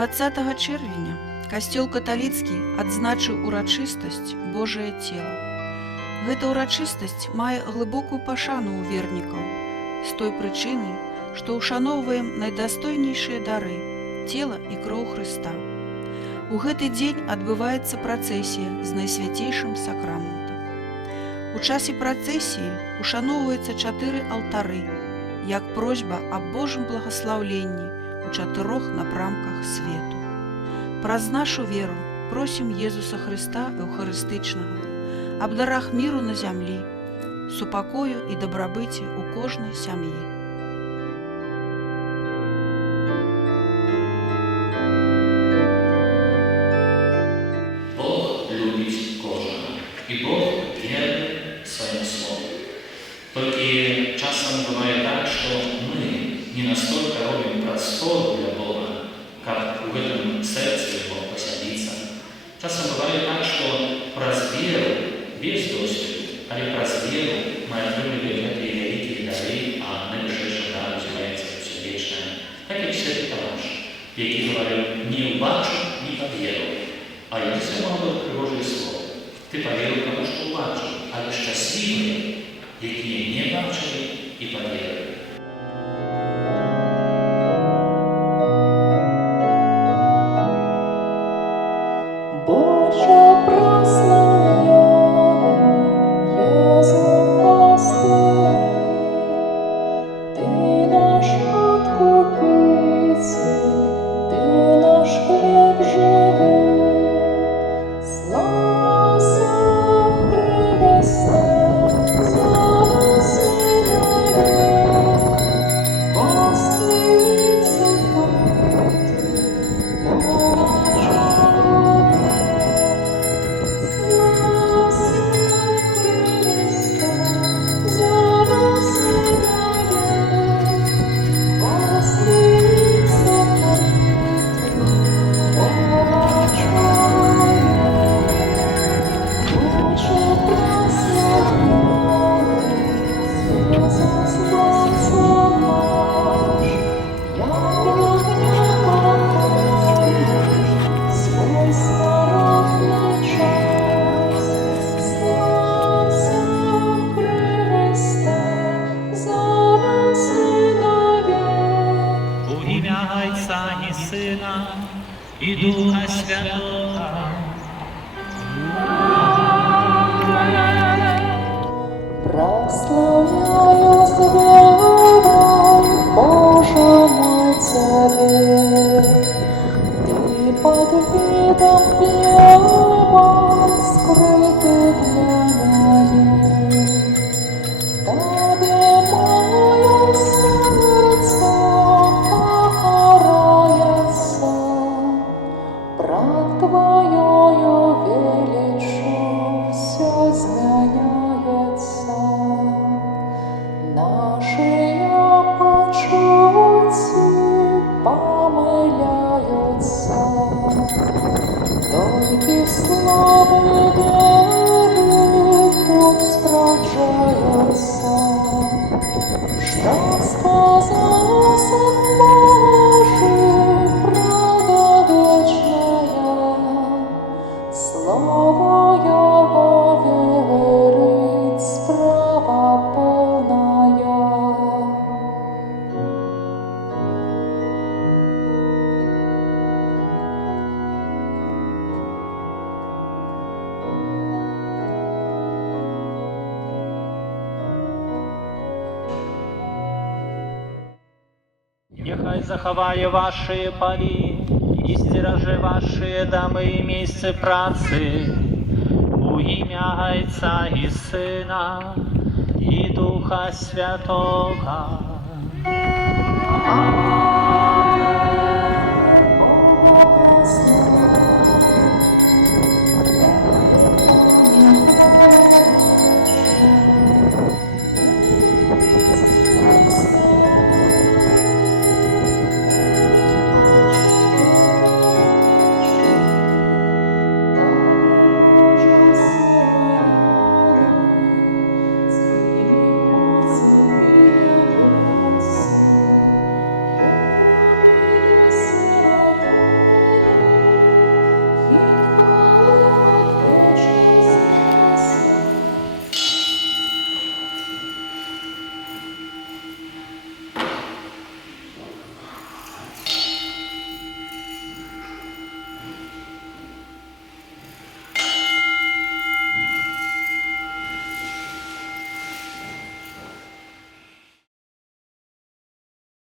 20 чэрвеня касцёл каталіцкі адзначыў урачыстасць Божае цела. Гэта ўрачыстасць мае глыбокую пашану ў вернікаў з той прычыны, што ўшаноўваем найдастойнейшыя дары цела і кроў Хрыста. У гэты дзень адбываецца працэсія з найсвяцейшым сакраментам. У часе працэсіі ушаноўваецца 4 алтары, як просьба аб Божым благаслаўленні у 4 напрамках свету. Праз нашу веру просім Езуса Хрыста Эўхарыстычнага аб дарах міру на зямлі, супакою і дабрабыце ў кожнай сям'і. Бог любить кожного, и Бог верен своему слову. Только часом бывает так, что мы не настолько робим простор для Бога, как в этом сердце Его поселиться. Часом бывает так, что праз веру, без досвіду, але праз веру мы отримуємо эти великие дары, а найвищий дар називається все вічне. Так як святий Тамаш, який говорив, не убачу, не повіру. А я все мало Божє Слово. Ти повірив, тому що бачив, але щасливі, які не бачили і повірили. Боже прославлений, Єзу Христе, Ти наш Откупитель, Ти наш хліб живий, слава вся Христе, слава Синові, воскресся Сина і Духа Святого. Прославляю звездой, Боже мой, Тебе. Ты под видом хлеба скрытый для меня. Тебе мое сердце покоряется, пред Твоею величию все зменяется. Наши почуті помиляются, тільки слави віри тут справджаються. Що сказав Сын Божий, правда вечная, слово Его верить, справа полная. Нехай заховає ваші полі і стереже ваші доми і місце праці у ім'я Отця і Сина і Духа Святого. Бог